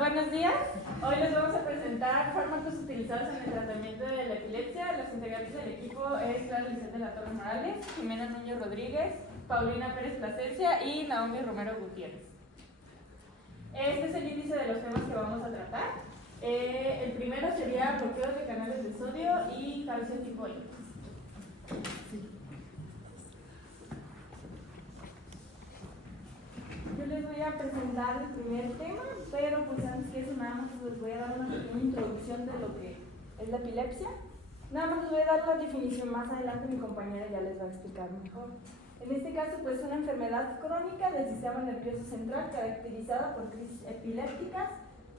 Buenos días. Hoy les vamos a presentar fármacos utilizados en el tratamiento de la epilepsia. Los integrantes del equipo es Clara Lisette de la Torre Morales, Jimena Núñez Rodríguez, Paulina Pérez Plasencia y Naomi Romero Gutiérrez. Este es el índice de los temas que vamos a tratar. El primero sería bloqueo de canales de sodio y calcio tipo I. Yo les voy a presentar el primer tema, pero pues antes que eso nada más les voy a dar una pequeña introducción de lo que es la epilepsia. Nada más les voy a dar la definición, más adelante mi compañera ya les va a explicar mejor. En este caso pues es una enfermedad crónica del sistema nervioso central caracterizada por crisis epilépticas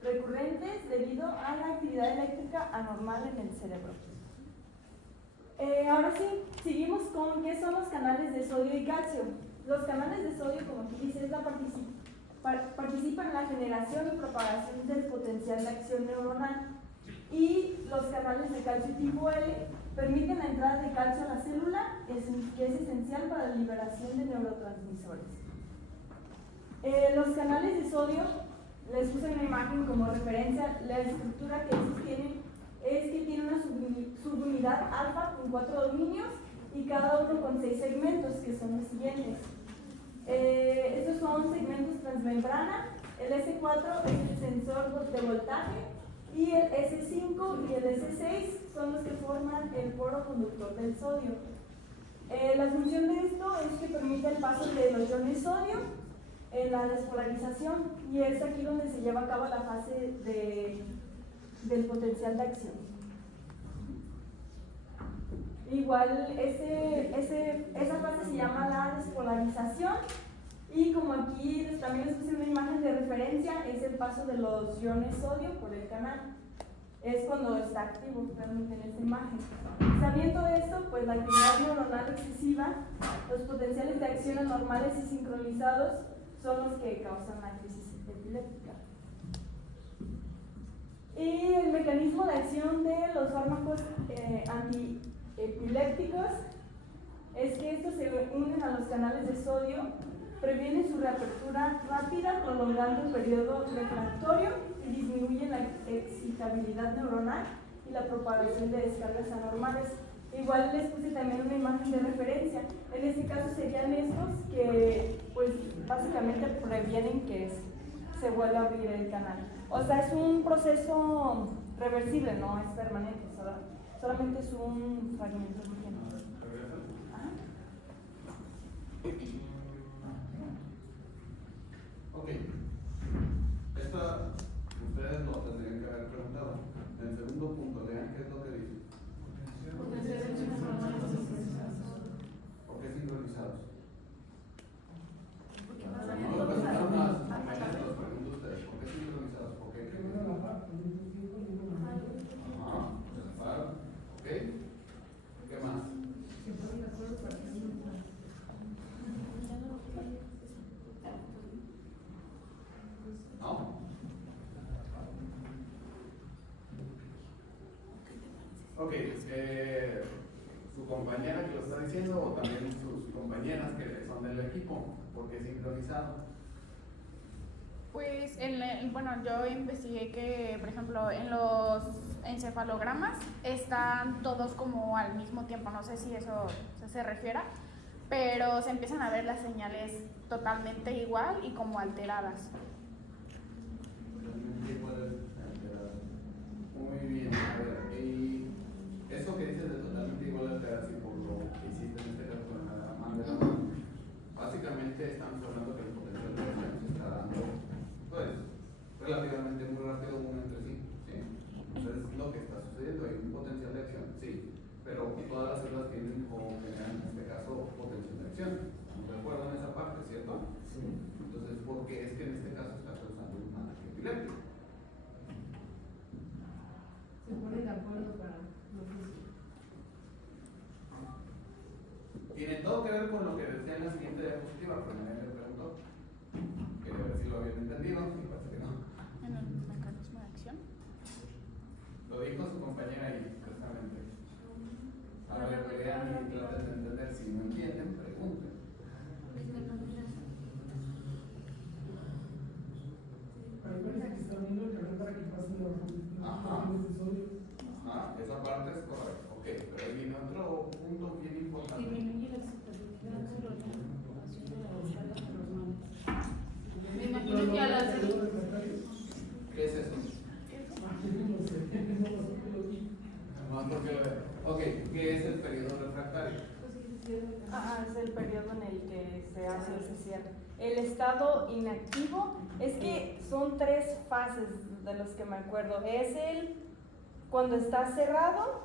recurrentes debido a la actividad eléctrica anormal en el cerebro. Ahora sí, seguimos con qué son los canales de sodio y calcio. Los canales de sodio, como aquí dice, participan en la generación y propagación del potencial de acción neuronal, y los canales de calcio tipo L permiten la entrada de calcio a la célula, que es esencial para la liberación de neurotransmisores. Los canales de sodio, les puse una imagen como referencia. La estructura que estos tienen es que tiene una subunidad alfa con 4 dominios y cada uno con 6 segmentos, que son los siguientes. Estos son segmentos transmembrana. El S4 es el sensor de voltaje, y el S5 y el S6 son los que forman el poro conductor del sodio. La función de esto es que permite el paso de los iones sodio en la despolarización, y es aquí donde se lleva a cabo la fase del potencial de acción. Igual esa fase se llama la despolarización, y como aquí también les puse una imagen de referencia, es el paso de los iones sodio por el canal. Es cuando está activo realmente en esta imagen. Sabiendo esto, pues la actividad neuronal excesiva, los potenciales de acción anormales y sincronizados son los que causan la crisis epiléptica. Y el mecanismo de acción de los fármacos antiepilépticos es que estos se unen a los canales de sodio, previenen su reapertura rápida, prolongando el periodo refractorio, y disminuyen la excitabilidad neuronal y la propagación de descargas anormales. Igual les puse también una imagen de referencia. En este caso serían estos que pues básicamente previenen que se vuelva a abrir el canal. O sea, es un proceso reversible, no es permanente, solamente es un fragmento de tiempo. Ok, esta ustedes lo tendrían que haber preguntado. En el segundo punto, lean qué es lo que dice. ¿Por qué sincronizados? No lo preguntaron a sus compañeros, los pregunto a ustedes. ¿Por qué sincronizados? ¿Por qué? Ajá, se separaron. Ok, ¿qué más? ¿No? Ok, su compañera que lo está diciendo, o también sus compañeras que son del equipo, ¿por qué sincronizado? Pues, bueno, yo investigué que, por ejemplo, en los encefalogramas están todos como al mismo tiempo, no sé si eso se refiera, pero se empiezan a ver las señales totalmente igual y como alteradas. Muy bien, a ver, y eso que dices de totalmente igual alteradas, y por lo que hiciste en este caso con la Mandela, básicamente estamos hablando que el potencial de acción se está dando, pues, relativamente muy rápido uno entre sí, ¿sí? Entonces, lo que está sucediendo, hay un potencial de acción, sí, pero todas las células tienen o generan, en este caso, potencial de acción. ¿No recuerdan esa parte, cierto? Sí. Entonces, ¿por qué es que en este caso está causando un ataque epiléptico? Se pone de acuerdo para lo que Tiene todo que ver con lo que decía en la siguiente diapositiva, pero nadie le preguntó. Quería ver si lo habían entendido, y parece que no. ¿En el mecanismo de acción? Lo dijo su compañera ahí, precisamente. A ver, vean y traten de entender. Si no entienden, pregunten. Recuerda que está viendo el abre o se cierra. El estado inactivo es que son 3 fases de los que me acuerdo. Es el cuando está cerrado,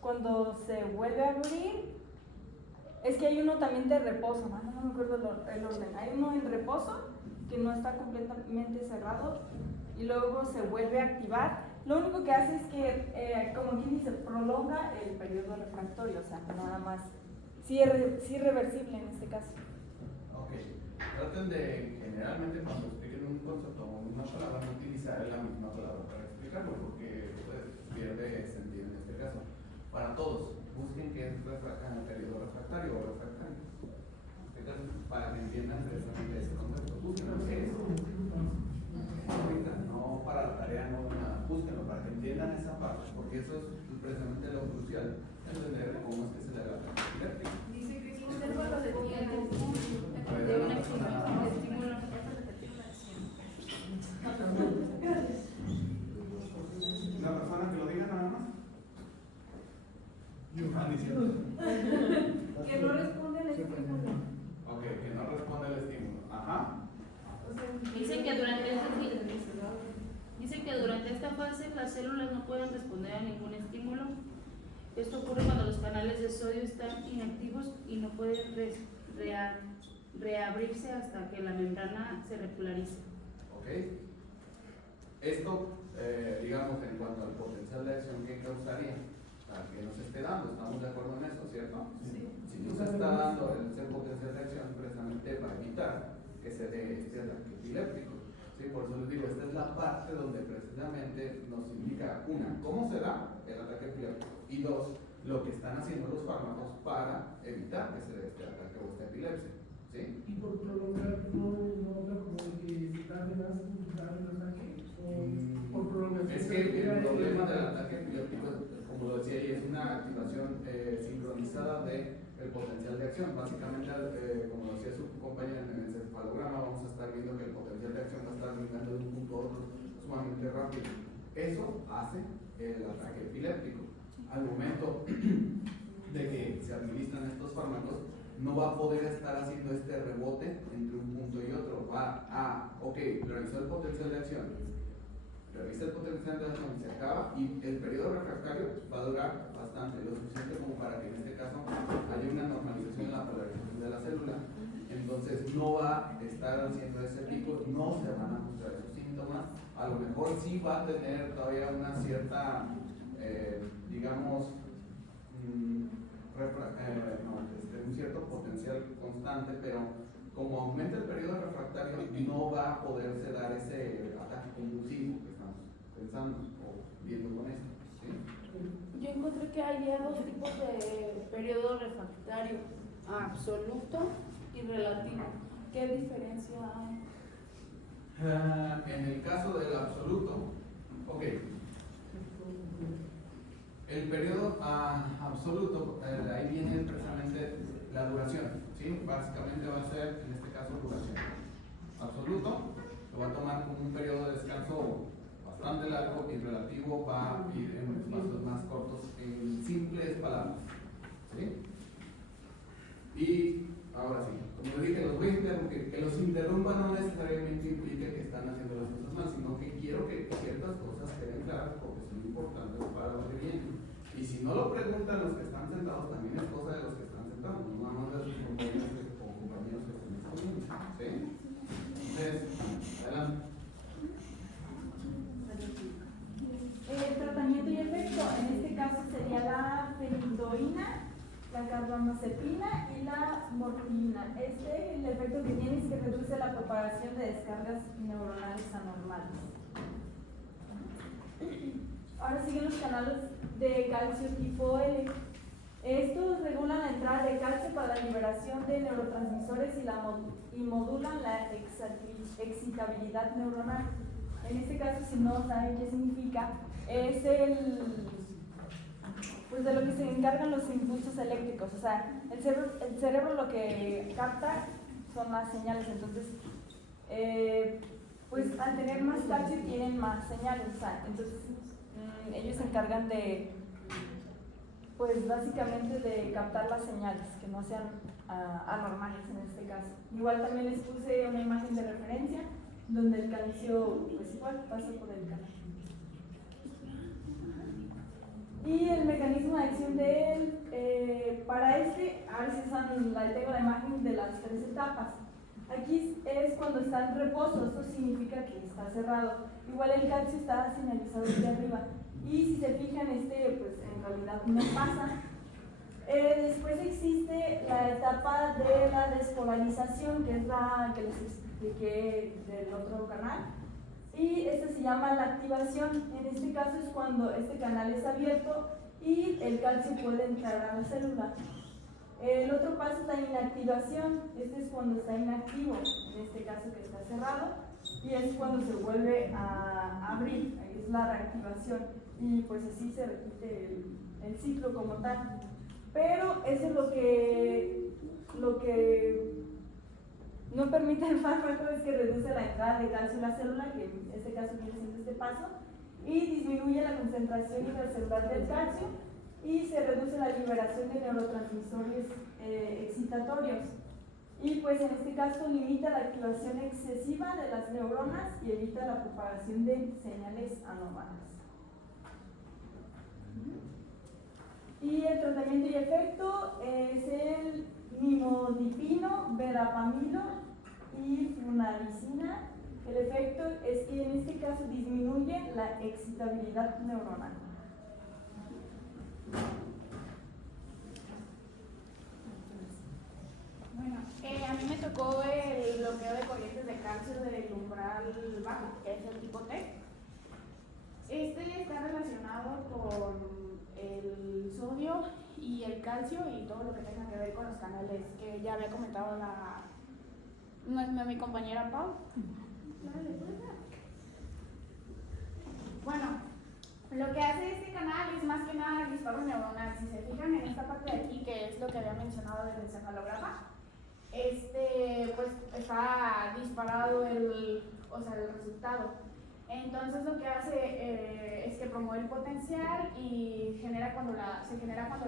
cuando se vuelve a abrir. Es que hay uno también de reposo, no me acuerdo el orden. Hay uno en reposo que no está completamente cerrado y luego se vuelve a activar. Lo único que hace es que, como quien dice, prolonga el periodo refractorio, o sea, nada más. Sí es reversible en este caso. Ok. Traten de, generalmente, cuando expliquen un concepto o una palabra, no utilizar la misma palabra para explicarlo, porque pues, pierde sentido en este caso. Para todos, busquen qué es periodo refractario o refractario. Para que entiendan precisamente ese concepto. Búsquenlo, ¿qué es? Ahorita, no para la tarea, no nada. Búsquenlo para que entiendan esa parte, porque eso es precisamente lo crucial, entender cómo es que se le da la epiléptica. Dice que es un intervalo de tiempo Pues, de un no pasa nada. estímulo. ¿Una persona que lo diga nada más? Ah, diciendo. Que no responde al estímulo. Ok, que no responde al estímulo. Ajá. Dice que durante esta fase las células no pueden responder a ningún estímulo. Esto ocurre cuando los canales de sodio están inactivos y no pueden reabrirse hasta que la membrana se repolarice. Ok. Esto, digamos, en cuanto al potencial de acción que causaría, para que no se esté dando, estamos de acuerdo en eso, ¿cierto? Sí. Si no se está dando ese potencial de acción, precisamente para evitar que se dé este ataque epiléptico. ¿Sí? Por eso les digo, esta es la parte donde precisamente nos indica, una, cómo se da el ataque epiléptico, y dos, lo que están haciendo los fármacos para evitar que se dé este ataque o esta epilepsia. ¿Sí? Y por prolongar, no habla como de que tarde más en dar el ataque, o por prolongación. Es que el problema del ataque epiléptico, como lo decía ahí, es una activación sincronizada del potencial de acción. Básicamente, como lo decía su compañera en el encefalograma, vamos a estar viendo que el potencial de acción va a estar migrando de un punto a otro sumamente rápido. Eso hace el ataque epiléptico. Al momento de que se administran estos fármacos, no va a poder estar haciendo este rebote entre un punto y otro. Va a, ok, realizó el potencial de acción, revisa el potencial de acción, se acaba y el periodo refractario va a durar bastante, lo suficiente como para que en este caso haya una normalización en la polarización de la célula. Entonces no va a estar haciendo ese pico, no se van a mostrar esos síntomas. A lo mejor sí va a tener todavía una cierta, digamos, un cierto potencial constante, pero como aumenta el periodo refractario, no va a poderse dar ese ataque convulsivo que estamos pensando o viendo con esto. ¿Sí? Yo encontré que había 2 tipos de periodo refractario, absoluto y relativo. ¿Qué diferencia hay? En el caso del absoluto, ok, el periodo absoluto, ahí viene precisamente la duración, ¿sí? Básicamente va a ser, en este caso, duración. Absoluto lo va a tomar como un periodo de descanso bastante largo y relativo va a ir en espacios más cortos, en simples palabras, ¿sí? Y ahora sí, como dije, los voy a interrumpir. Que los interrumpa no necesariamente implica que están haciendo las cosas mal, sino que quiero que ciertas cosas queden claras porque son importantes para lo que viene. Y si no lo preguntan los que están sentados, también es cosa de los que están sentados, no nada más de sus compañeros o compañeros que están exponiendo. ¿Sí? Entonces, adelante. El tratamiento y efecto, en este caso sería la fenidoína, la carbamazepina y la morfina. El efecto que tiene es que reduce la propagación de descargas neuronales anormales. Ahora siguen los canales de calcio tipo L. Estos regulan la entrada de calcio para la liberación de neurotransmisores y modulan la excitabilidad neuronal. En este caso, si no saben qué significa, es pues de lo que se encargan los impulsos eléctricos. O sea, el cerebro lo que capta son las señales. Entonces, pues al tener más calcio tienen más señales. O sea, entonces ellos se encargan de pues básicamente de captar las señales, que no sean anormales en este caso. Igual también les puse una imagen de referencia donde el calcio pues igual pasa por el canal. Y el mecanismo de acción de él, para este, a ver si tengo la imagen de las 3 etapas. Aquí es cuando está en reposo, esto significa que está cerrado. Igual el calcio está señalizado aquí arriba. Y si se fijan, pues en realidad no pasa. Después existe la etapa de la despolarización, que es la que les expliqué del otro canal. Y esta se llama la activación. En este caso es cuando este canal es abierto y el calcio puede entrar a la célula. El otro paso es la inactivación. Este es cuando está inactivo, en este caso que está cerrado, y es cuando se vuelve a abrir, es la reactivación. Y pues así se repite el ciclo como tal. Pero eso es lo que no permite el fármaco, es que reduce la entrada de calcio en la célula, que en este caso viene siendo este paso, y disminuye la concentración intracelular del calcio y se reduce la liberación de neurotransmisores excitatorios. Y pues en este caso limita la activación excesiva de las neuronas y evita la propagación de señales anormales. Y el tratamiento y efecto es el nimodipino, verapamilo y flunarizina. El efecto es que en este caso disminuye la excitabilidad neuronal. Bueno, a mí me tocó el bloqueo de corrientes de calcio del umbral bajo, que es el tipo T. Este está relacionado con el sodio y el calcio y todo lo que tenga que ver con los canales, que ya había comentado mi compañera Pau. Pues bueno, lo que hace este canal es más que nada el disparo neuronal. Si se fijan en esta parte de aquí, que es lo que había mencionado del encefalograma, pues está disparado el resultado. Entonces lo que hace es que promueve el potencial y se genera cuando la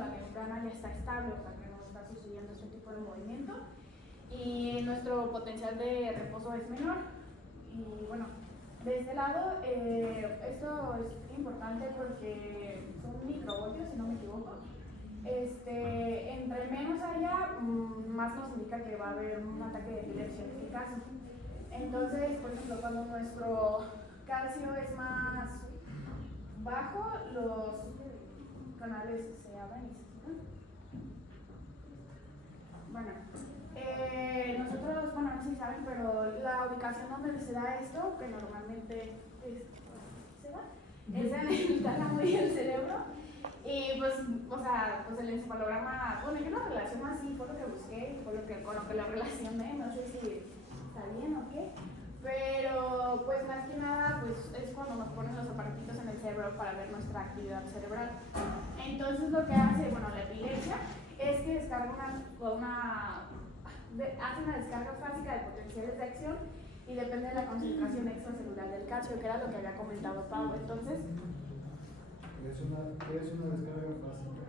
membrana ya está estable, o sea que no está sucediendo este tipo de movimiento, y nuestro potencial de reposo es menor. Y bueno, de este lado, esto es importante porque son microvoltios, si no me equivoco. Entre menos haya, más nos indica que va a haber un ataque de epilepsia en este caso. Entonces, por ejemplo, cuando nuestro calcio es más bajo, los canales se abren y se cierran. Bueno, nosotros, no sé si saben, pero la ubicación donde se da esto, que normalmente se da, es en el tálamo y el cerebro. Y pues el encefalograma, bueno, yo lo relaciono así, fue lo que busqué, con lo que lo relacioné, no sé si está bien o qué. Pero pues más que nada pues es cuando nos ponen los aparatitos en el cerebro para ver nuestra actividad cerebral. Entonces lo que hace, la epilepsia es que descarga hace una descarga fásica de potenciales de acción y depende de la concentración extracelular del calcio, que era lo que había comentado Pau. Entonces es una descarga fásica.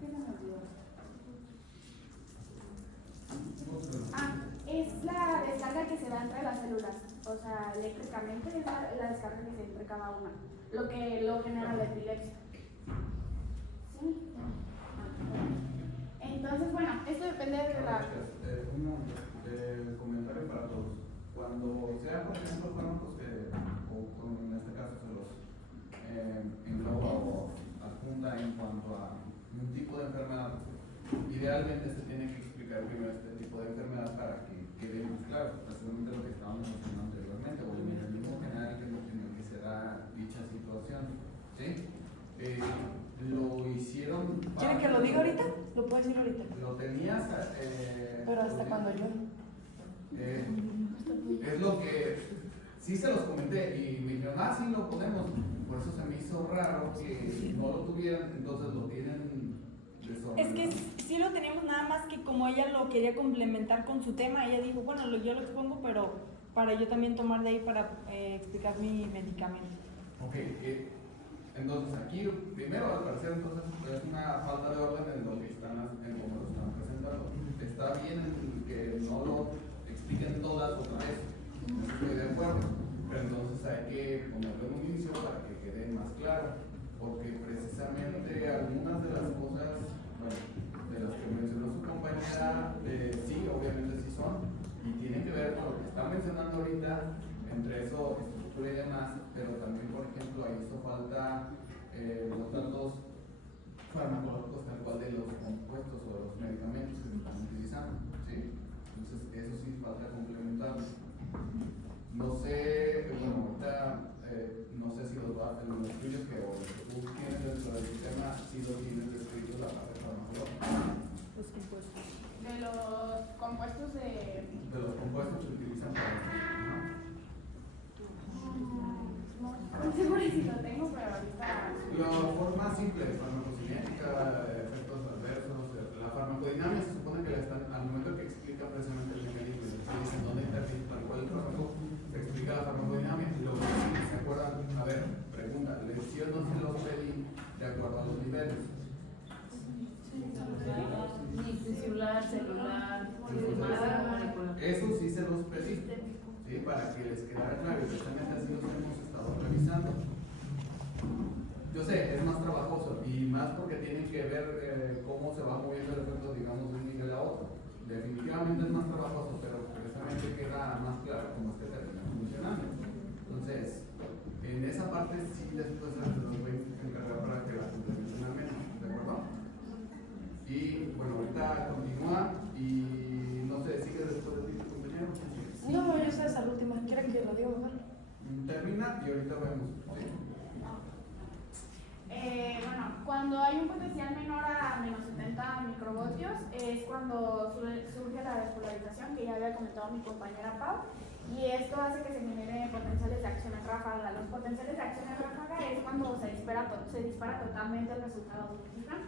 ¿Qué se me olvidó? Es la descarga que se da entre las células, o sea, eléctricamente es la descarga que se da entre cada una, lo que lo genera la epilepsia. ¿Sí? Entonces, esto depende de la... Un comentario para todos. Cuando sea, por ejemplo, fármacos en este caso se los engloba o adjunta en cuanto a un tipo de enfermedad, idealmente se tiene que explicar primero este tipo de enfermedad para que quede más claro, precisamente lo que estábamos mencionando anteriormente, o el mecanismo general en el que se da dicha situación. ¿Sí? Lo hicieron. ¿Quieren que lo diga ahorita? Lo puedo decir ahorita. Lo tenías. Pero hasta cuando yo. Es lo que sí se los comenté y me dijeron, sí lo podemos. Por eso se me hizo raro que no lo tuvieran, entonces lo tienen desordenado. Es que sí lo teníamos, nada más que como ella lo quería complementar con su tema, ella dijo, yo lo expongo, pero para yo también tomar de ahí para explicar mi medicamento. Ok, entonces aquí, primero, al parecer, entonces, es una falta de orden en lo que están, en cómo lo están presentando. Está bien en que no lo expliquen todas otra vez, no estoy de acuerdo, pero entonces hay que ponerlo en un inicio para que quede más claro, porque precisamente algunas de las cosas, bueno, de las que mencionó su compañera, sí, obviamente sí son, y tienen que ver con lo que está mencionando ahorita, entre eso, estructura y demás, pero también, por ejemplo, ahí hizo falta los datos farmacológicos tal cual de los compuestos o de los medicamentos que se están utilizando, ¿sí? Entonces, eso sí falta complementarlo. No sé, bueno, ahorita no sé si los estudios que tú tienes dentro del sistema, si lo tienes descrito la parte farmacológica. Los compuestos. De los compuestos de... De los compuestos que se utilizan para esto, ¿no? No estoy segura si lo tengo, pero ahorita... La forma simple, farmacocinética, efectos adversos, la farmacodinamia se supone que la están, al momento que explica precisamente el mecanismo, dicen dónde interviene tal cual el fármaco, se explica la farmacodinamia, y luego si se acuerdan, a ver, pregunta, ¿les sí o no se los pedí de acuerdo a los niveles? Celular, masa molecular. Eso sí se los pedí, ¿sí? Para que les quedara claro, y precisamente así los hemos estado revisando. Yo sé, es más trabajoso y más porque tienen que ver cómo se va moviendo el efecto, digamos, de un nivel a otro. Definitivamente es más trabajoso, pero precisamente queda más claro cómo es que termina funcionando. Entonces, en esa parte sí después se los voy a encargar para que la complementen al menos, ¿de acuerdo? Y bueno, ahorita continúa y no sé, sigue después de ti, compañero. No, yo sé hasta la última. ¿Quieren que lo diga mejor? Termina y ahorita vemos. ¿Sí? Bueno, cuando hay un potencial menor a menos 70 microvoltios es cuando surge la despolarización que ya había comentado mi compañera Pau, y esto hace que se generen potenciales de acción en ráfaga. Los potenciales de acción en ráfaga es cuando se dispara totalmente el resultado, ¿me fijan?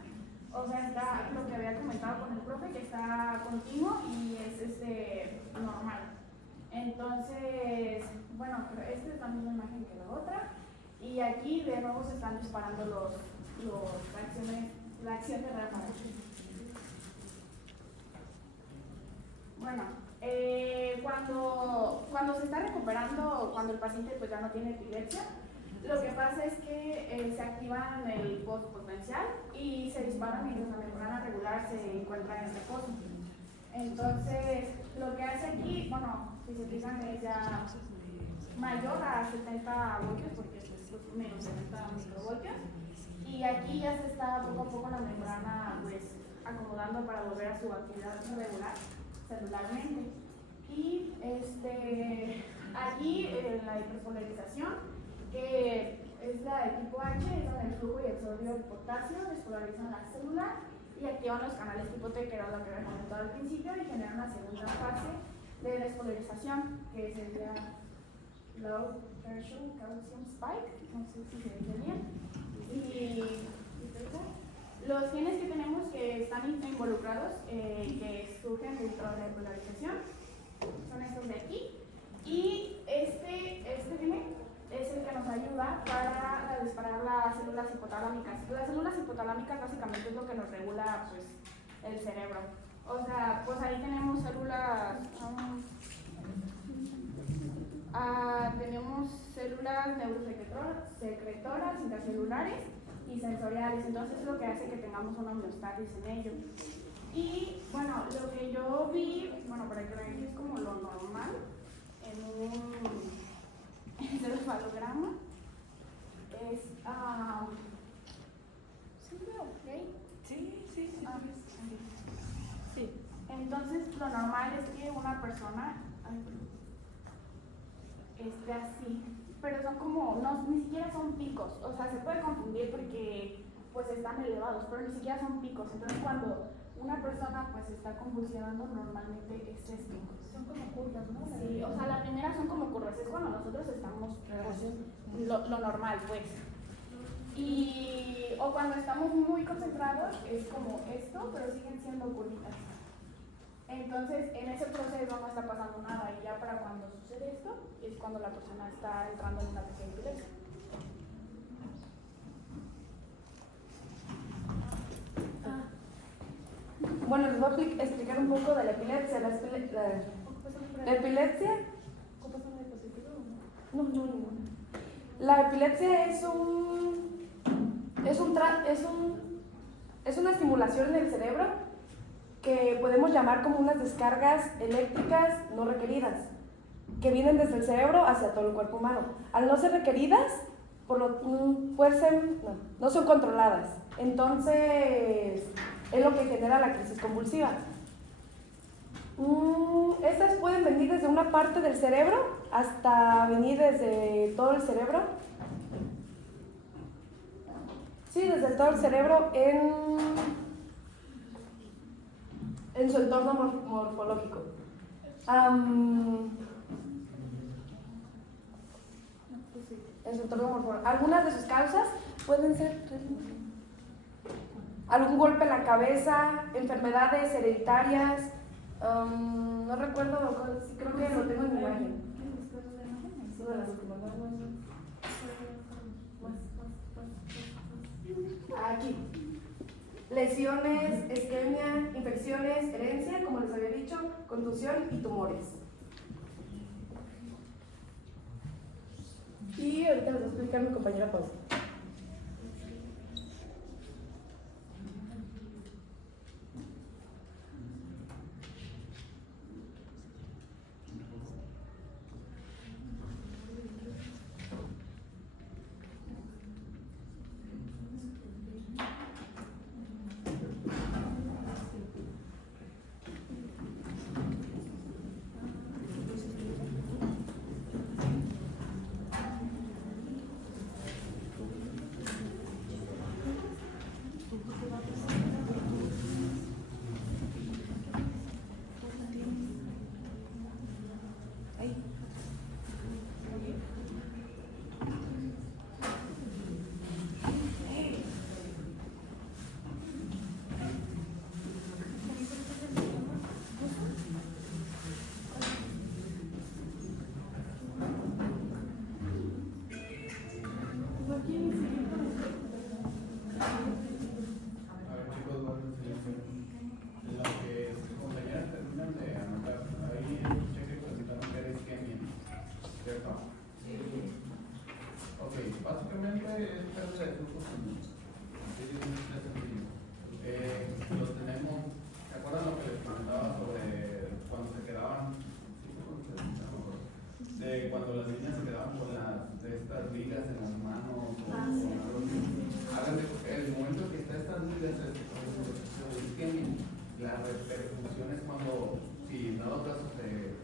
O sea, está lo que había comentado con el profe, que está continuo y es normal. Entonces, bueno, esta es la misma imagen que la otra. Y aquí de nuevo se están disparando la acción de ráfaga. Bueno, cuando se está recuperando, cuando el paciente pues ya no tiene epilepsia, lo que pasa es que se activan el postpotencial y se disparan mientras la membrana regular se encuentra en reposo. Entonces, lo que hace aquí, bueno, si se fijan es ya mayor a 70 voltios, porque es menos 70 microvoltios, y aquí ya se está poco a poco la membrana pues acomodando para volver a su actividad regular celularmente. Y aquí la hiperpolarización, que es la de tipo H, es donde el flujo y el sodio de potasio despolarizan la célula y activan los canales tipo T, que era lo que había comentado al principio, y generan la segunda fase de despolarización, que sería low threshold calcium spike, no sé si se dice bien. Y los genes que tenemos que están involucrados, que surgen dentro de la polarización, son estos de aquí. Y este gene es el que nos ayuda para disparar las células hipotalámicas. Las células hipotalámicas básicamente es lo que nos regula pues, el cerebro. O sea, pues ahí tenemos células, tenemos células neurosecretoras, intracelulares y sensoriales. Entonces es lo que hace que tengamos una homeostasis en ello. Y bueno, lo que yo vi, bueno, para que vean es como lo normal en un encefalograma es ¿sí veo ok? Sí. Sí. Entonces lo normal es que una persona esté así, pero son como, no, ni siquiera son picos, o sea, se puede confundir porque pues están elevados, pero ni siquiera son picos. Entonces cuando una persona pues está convulsionando, normalmente es esto. Son como curvas, ¿no? Sí, o sea, la primera son como curvas, es cuando nosotros estamos pues, lo normal, pues. O cuando estamos muy concentrados, es como esto, pero siguen siendo curvitas. Entonces, en ese proceso no está pasando nada y ya para cuando sucede esto es cuando la persona está entrando en una pequeña epilepsia. Bueno, les voy a explicar un poco de la epilepsia. La epilepsia. No. La epilepsia es una estimulación en el cerebro que podemos llamar como unas descargas eléctricas no requeridas, que vienen desde el cerebro hacia todo el cuerpo humano. Al no ser requeridas, no son controladas. Entonces, es lo que genera la crisis convulsiva. Estas pueden venir desde una parte del cerebro hasta venir desde todo el cerebro. Sí, desde todo el cerebro en su entorno morfológico. En su entorno morfológico. Algunas de sus causas pueden ser algún golpe en la cabeza, enfermedades hereditarias, no recuerdo, creo que lo tengo en mi imagen. Aquí. Lesiones, isquemia, infecciones, herencia, como les había dicho, contusión y tumores. Y ahorita les voy a explicar mi compañera Pausa. Cuando las niñas se quedaban con estas ligas en las manos el momento que está estas ligas la repercusión es cuando si en dado caso se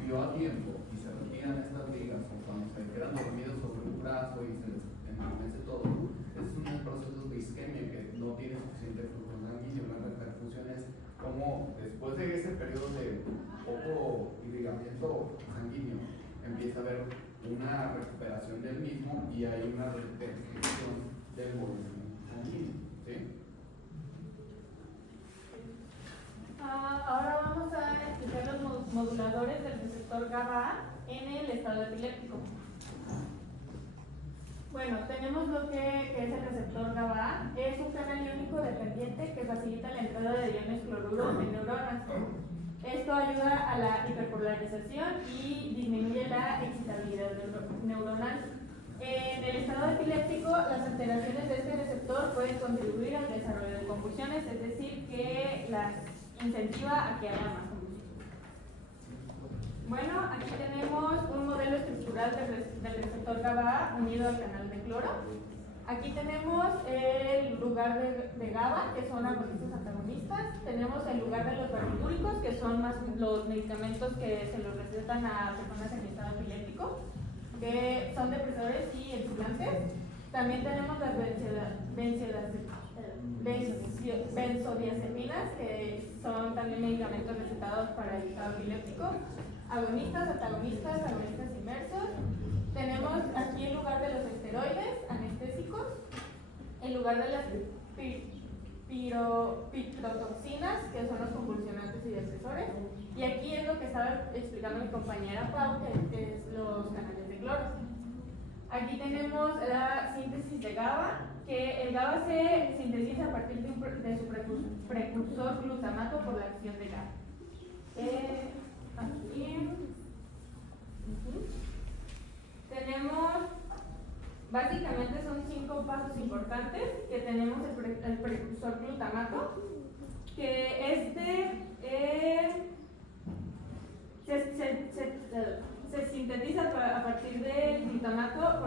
vio a tiempo y se retiran estas ligas o cuando se quedan dormidos sobre un brazo y se les entumece todo, es un proceso de isquemia que no tiene suficiente flujo sanguíneo. La repercusión es como después de ese periodo de poco irrigamiento sanguíneo empieza a haber una recuperación del mismo y hay una retención del volumen sanguíneo, ¿sí? Ahora vamos a explicar los moduladores del receptor GABA en el estado epiléptico. Bueno, tenemos lo que es el receptor GABA. Es un canal iónico dependiente que facilita la entrada de iones cloruro en neuronas. Esto ayuda a la hiperpolarización y disminuye la excitabilidad neuronal. En el estado epiléptico, las alteraciones de este receptor pueden contribuir al desarrollo de convulsiones, es decir, que las incentiva a que haya más convulsiones. Bueno, aquí tenemos un modelo estructural del receptor GABA unido al canal de cloro. Aquí tenemos el lugar de GABA, que son agonistas antagonistas. Tenemos el lugar de los barbitúricos, que son más los medicamentos que se los recetan a personas en estado epiléptico, que son depresores y excitantes. También tenemos las benzodiazepinas, que son también medicamentos recetados para el estado epiléptico. Agonistas, antagonistas, agonistas inversos. Tenemos aquí el lugar de los esteroides anestésicos, el lugar de las pirotoxinas, que son los convulsionantes y depresores. Y aquí es lo que estaba explicando mi compañera Pau, que es los canales de cloro. Aquí tenemos la síntesis de GABA, que el GABA se sintetiza a partir de su precursor glutamato por la acción de GABA. Aquí tenemos, básicamente son 5 pasos importantes, que tenemos el precursor glutamato, que se sintetiza a partir del glutamato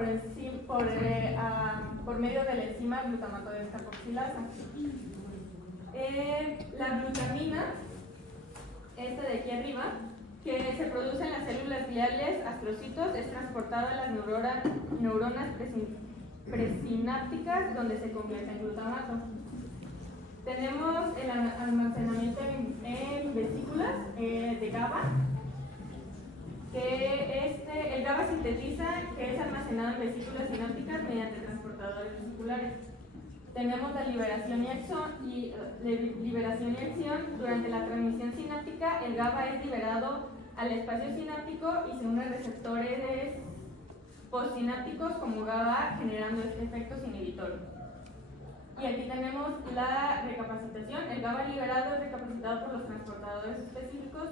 por medio de la enzima glutamato descarboxilasa. La glutamina, esta de aquí arriba, que se produce en las células gliales astrocitos, es transportada a las neuronas presinápticas, donde se convierte en glutamato. Tenemos el almacenamiento en vesículas de GABA, que el GABA sintetiza, que es almacenado en vesículas sinápticas mediante transportadores vesiculares. Tenemos la liberación y acción durante la transmisión sináptica. El GABA es liberado al espacio sináptico y se une a receptores postsinápticos como GABA, generando efectos inhibitorios. Y aquí tenemos la recapacitación. El GABA liberado es recapacitado por los transportadores específicos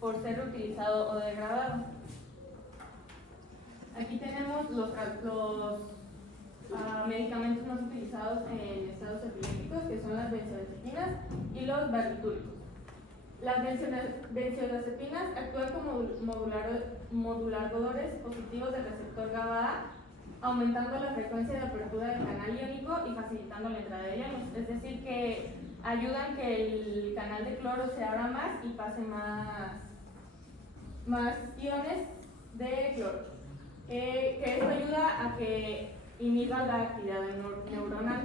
por ser reutilizado o degradado. Aquí tenemos los medicamentos más utilizados en estados epilépticos, que son las benzodiazepinas y los barbitúricos. Las benzodiazepinas actúan como moduladores positivos del receptor GABA-A, aumentando la frecuencia de apertura del canal iónico y facilitando la entrada de iones. Es decir, que ayudan que el canal de cloro se abra más y pase más iones de cloro. Que esto ayuda a que inhiba la actividad neuronal.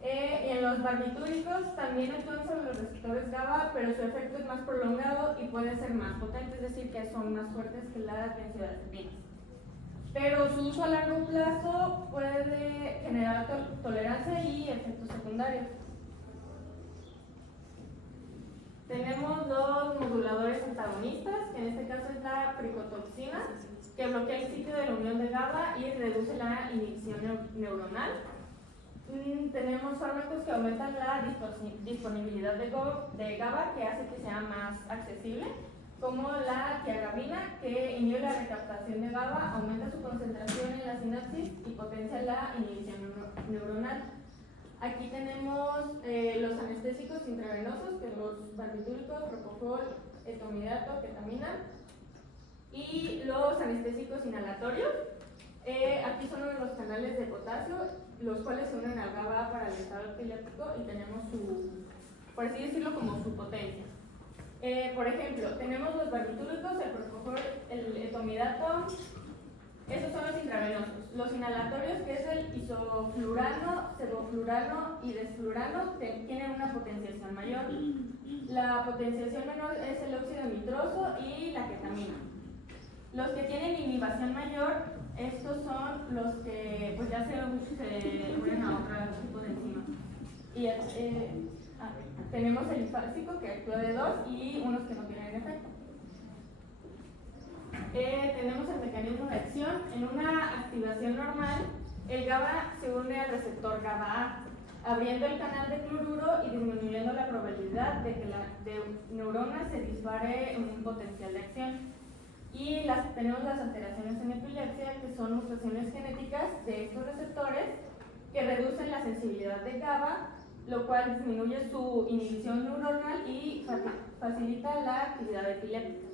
En los barbitúricos también actúan sobre los receptores GABA, pero su efecto es más prolongado y puede ser más potente, es decir, que son más fuertes que las benzodiazepinas. Pero su uso a largo plazo puede generar tolerancia y efectos secundarios. Tenemos los moduladores antagonistas, que en este caso es la pricotoxina, que bloquea el sitio de la unión de GABA y reduce la inhibición neuronal. Tenemos fármacos que aumentan la disponibilidad de GABA, que hace que sea más accesible, como la tiagabina, que inhibe la recaptación de GABA, aumenta su concentración en la sinapsis y potencia la inhibición neuronal. Aquí tenemos los anestésicos intravenosos, que son los barbitúricos, propofol, etomidato, ketamina, y los anestésicos inhalatorios. Aquí son los canales de potasio, los cuales se unen al GABA para el estado epiléptico y tenemos por así decirlo, como su potencia. Por ejemplo, tenemos los barbitúricos, el propofol, el etomidato. Esos son los intravenosos. Los inhalatorios, que es el isoflurano, sevoflurano y desflurano, tienen una potenciación mayor. La potenciación menor es el óxido nitroso y la ketamina. Los que tienen inhibición mayor, estos son los que pues ya se unen a otro tipo de enzima. Y tenemos el ifásico, que actúa de 2, y unos que no tienen efecto. Tenemos el mecanismo de acción. En una activación normal, el GABA se une al receptor GABA-A, abriendo el canal de cloruro y disminuyendo la probabilidad de que la neurona se dispare en un potencial de acción. Y tenemos las alteraciones en epilepsia, que son mutaciones genéticas de estos receptores que reducen la sensibilidad de GABA, lo cual disminuye su inhibición neuronal y facilita la actividad epiléptica.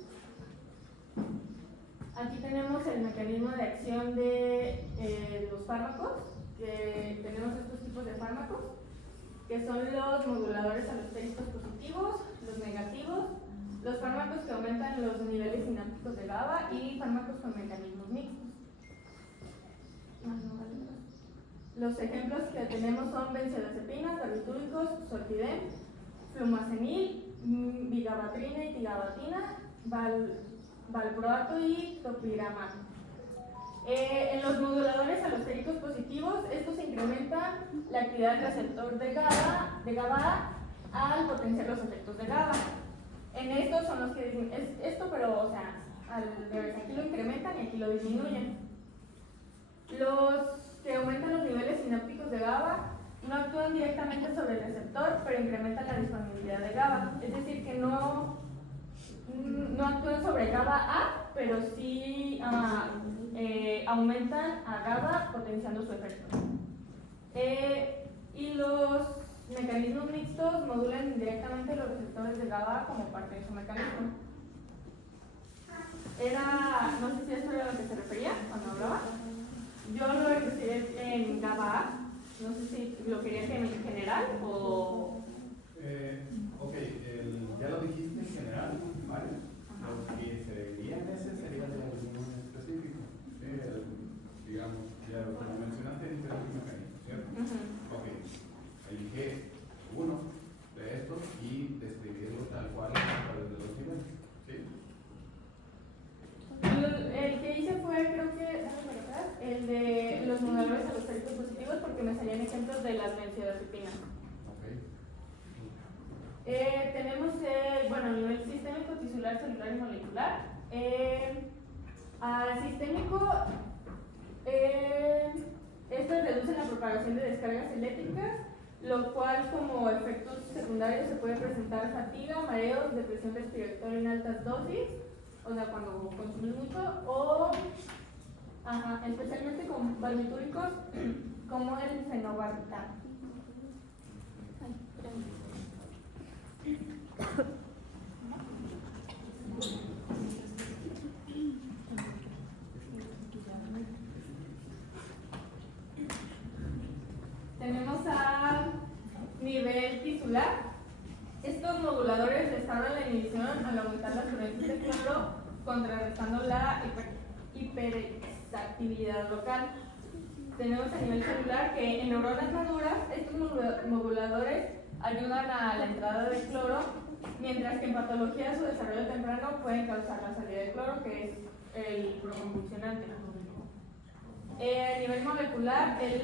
Aquí tenemos el mecanismo de acción de los fármacos, que tenemos estos tipos de fármacos, que son los moduladores alostéricos positivos, los negativos, los fármacos que aumentan los niveles sinápticos de GABA y fármacos con mecanismos mixtos. Los ejemplos que tenemos son benzodiazepinas, barbitúricos, sortidem, flumazenil, vigabatrina y tigabatina, valproato y topiramato. En los moduladores alostéricos positivos, estos incrementan la actividad del receptor de GABA al potenciar los efectos de GABA. En estos son los que dicen, es esto, pero, o sea, al revés, aquí lo incrementan y aquí lo disminuyen. Los que aumentan los niveles sinápticos de GABA no actúan directamente sobre el receptor, pero incrementan la disponibilidad de GABA. Es decir, que no actúan sobre GABA A, pero sí aumentan a GABA potenciando su efecto. Y los mecanismos mixtos modulan indirectamente los receptores de GABA como parte de su mecanismo. No sé si eso era a lo que se refería cuando hablaba. Yo lo expresé en GABA A, no sé si lo quería en general o... Ok, ya lo dijiste en general, ¿vale? Lo que se vería en ese sería de algún específico. Digamos, ya lo mencionaste en diferentes mecanismos, ¿cierto? Ok, elige uno de estos y describirlo tal cual a través de los niveles, ¿sí? El que hice fue, creo que, el de los moduladores alostéricos positivos porque me salían ejemplos de las benzodiazepinas. Tenemos a nivel sistémico, tisular, celular y molecular. Al sistémico, estos reducen la propagación de descargas eléctricas, lo cual como efectos secundarios se puede presentar fatiga, mareos, depresión respiratoria en altas dosis, o sea, cuando consumes mucho, o especialmente con barbitúricos como el fenobarbital. Tenemos a nivel tisular. Estos moduladores restauran la inhibición al aumentar las corrientes de cloro, contrarrestando la hiperexactibilidad local. Tenemos a nivel celular que en neuronas maduras estos moduladores ayudan a la entrada de cloro, mientras que en patología su desarrollo temprano pueden causar la salida de cloro, que es el proconvulsionante. A nivel molecular, el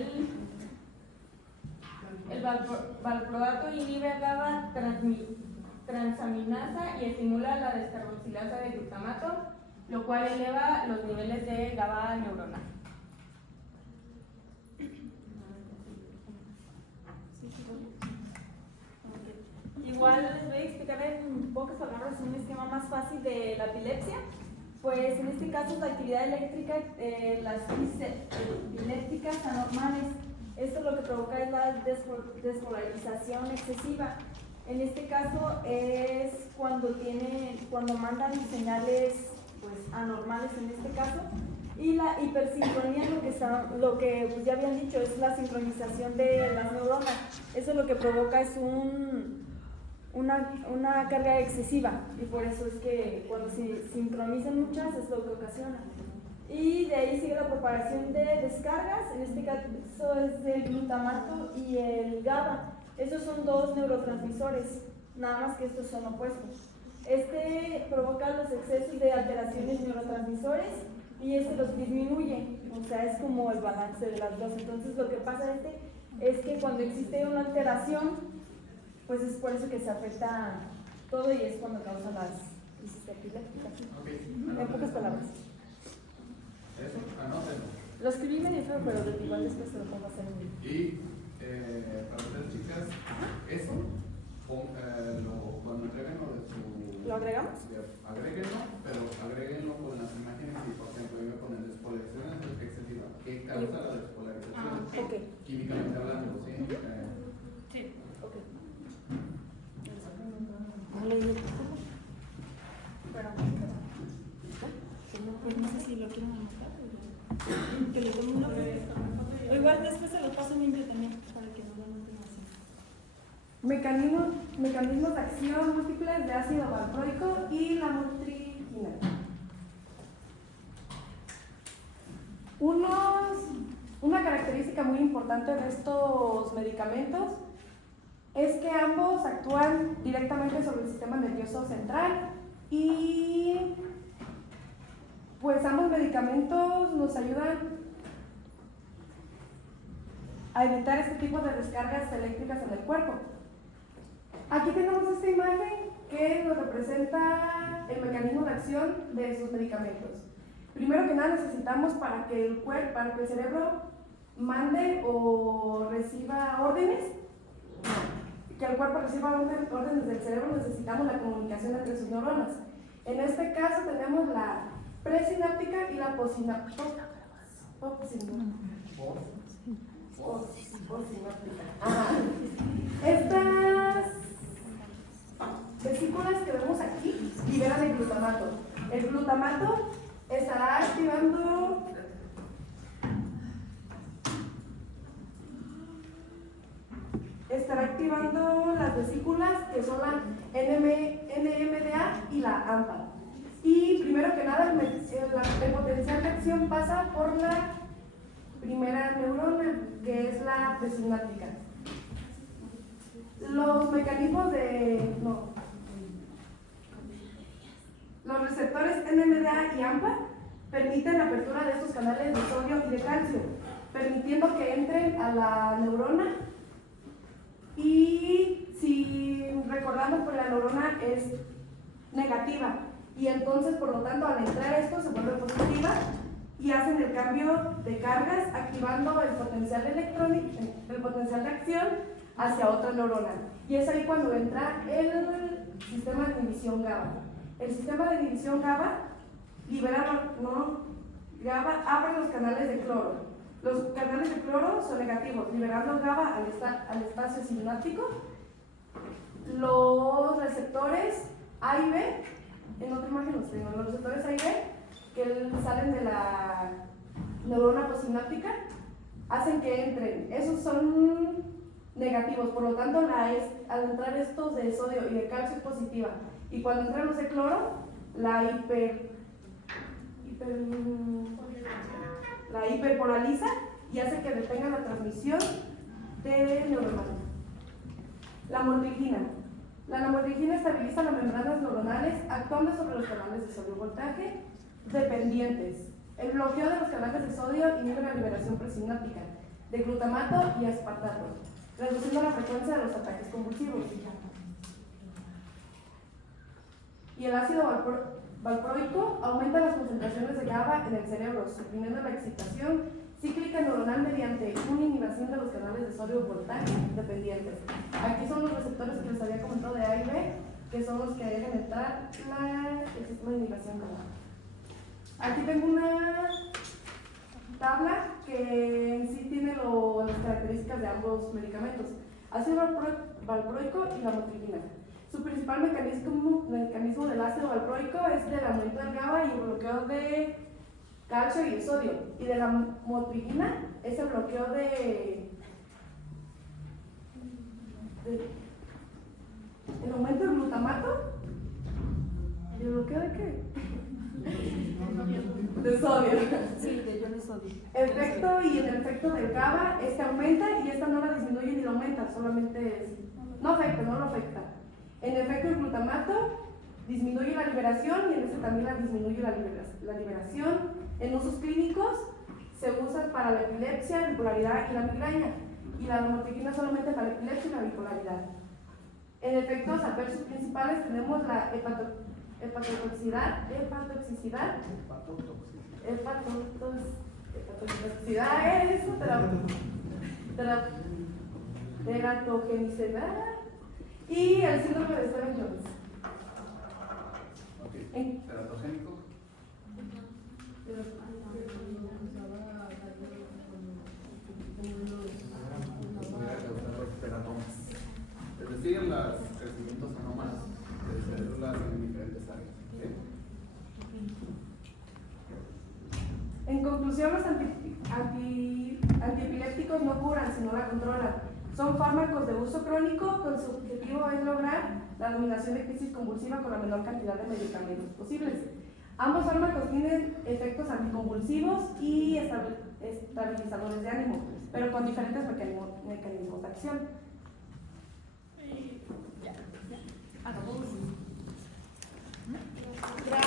valproato inhibe a GABA transaminasa y estimula la descarboxilasa de glutamato, lo cual eleva los niveles de GABA neuronal. Igual les voy a explicar en pocas palabras un esquema más fácil de la epilepsia. Pues en este caso la actividad eléctrica, las crisis epilépticas anormales. Esto lo que provoca es la despolarización excesiva. En este caso es cuando mandan señales pues, anormales en este caso. Y la hipersincronía, lo que pues, ya habían dicho, es la sincronización de las neuronas. Eso lo que provoca es una carga excesiva y por eso es que cuando se sincronizan muchas es lo que ocasiona. Y de ahí sigue la propagación de descargas, en este caso es del glutamato y el GABA. Esos son dos neurotransmisores, nada más que estos son opuestos. Este provoca los excesos de alteraciones neurotransmisores y este los disminuye, o sea, es como el balance de las dos. Entonces lo que pasa es que cuando existe una alteración, pues es por eso que se afecta todo y es cuando causa las crisis epilépticas. En pocas palabras. Eso, anótenlo. Lo escribí medio feo, pero igual después se lo pongo a hacer en vivo. Y para ustedes, chicas, eso, cuando entreguen lo de su... ¿Lo agregamos? Agréguenlo, pero agréguenlo con las imágenes y, por ejemplo, yo con el despolarización excesiva. ¿Qué causa la despolarización? Ok. Químicamente hablando, ¿sí? Sí. Ok. No leí el título. Pero, Pues no sé si lo quieren anotar o que le den un nombre. O igual después se lo paso limpio también para que no lo anoten así. Mecanismos de acción múltiples de ácido valproico y la motripina. Una característica muy importante de estos medicamentos es que ambos actúan directamente sobre el sistema nervioso central y pues ambos medicamentos nos ayudan a evitar este tipo de descargas eléctricas en el cuerpo. Aquí tenemos esta imagen que nos representa el mecanismo de acción de esos medicamentos. Primero que nada necesitamos para que el cerebro mande o reciba órdenes, que el cuerpo reciba órdenes del cerebro, necesitamos la comunicación entre sus neuronas. En este caso tenemos la presináptica y la postsináptica. Estas vesículas que vemos aquí liberan el glutamato. El glutamato estará activando las vesículas que son la NMDA y la AMPA. Y primero que nada, el potencial de acción pasa por la primera neurona, que es la presináptica. Los mecanismos los receptores NMDA y AMPA permiten la apertura de estos canales de sodio y de calcio, permitiendo que entren a la neurona. Y si recordamos, pues la neurona es negativa, y entonces por lo tanto al entrar esto se vuelve positiva y hacen el cambio de cargas, activando el potencial de acción hacia otra neurona. Y es ahí cuando entra el sistema de inhibición GABA. El sistema de inhibición GABA abre los canales de cloro. Los canales de cloro son negativos, liberando GABA al espacio sináptico. Los receptores A y B, en otra imagen los tengo, los receptores A y B, que salen de la neurona postsináptica, hacen que entren. Esos son negativos, por lo tanto al entrar estos de sodio y de calcio es positiva. Y cuando entran los de cloro, la hiperpolariza y hace que detenga la transmisión de neuronal. La mortrigina. La lamotrigina estabiliza las membranas neuronales actuando sobre los canales de sodio voltaje dependientes. El bloqueo de los canales de sodio inhibe la liberación presináptica de glutamato y aspartato, reduciendo la frecuencia de los ataques convulsivos. Y el ácido valproico aumenta las concentraciones de GABA en el cerebro, suprimiendo la excitación cíclica neuronal mediante una inhibición de los canales de sodio voltaje dependientes. Aquí son los receptores que les había comentado de A y B, que son los que dejan entrar el sistema de inhibición GABA. Aquí tengo una tabla que en sí tiene las características de ambos medicamentos, ácido valproico y lamotrigina. Su principal mecanismo del ácido valproico es el aumento del GABA y el bloqueo de calcio y de sodio. Y de la motrigina es el bloqueo el aumento del glutamato. ¿Y el bloqueo de qué? De sodio. Sí, de iones sodio. El efecto del GABA, aumenta y esta no la disminuye ni la aumenta, solamente no lo afecta. En efecto, el glutamato disminuye la liberación y en este también disminuye la liberación. En usos clínicos se usa para la epilepsia, bipolaridad y la migraña, y la lamotrigina solamente para la epilepsia y la bipolaridad. En efectos adversos principales tenemos la hepatotoxicidad, teratogenicidad y el síndrome de Stevens-Jones. Ok, teratogénico. Pudiera causar los teratomas. Es decir, los crecimientos anómalos de células en diferentes áreas. ¿Sí? En conclusión, los antiepilépticos no curan, sino la controlan. Son fármacos de uso crónico, con su objetivo es lograr la dominación de crisis convulsiva con la menor cantidad de medicamentos posibles. Ambos fármacos tienen efectos anticonvulsivos y estabilizadores de ánimo, pero con diferentes mecanismos de acción. Gracias.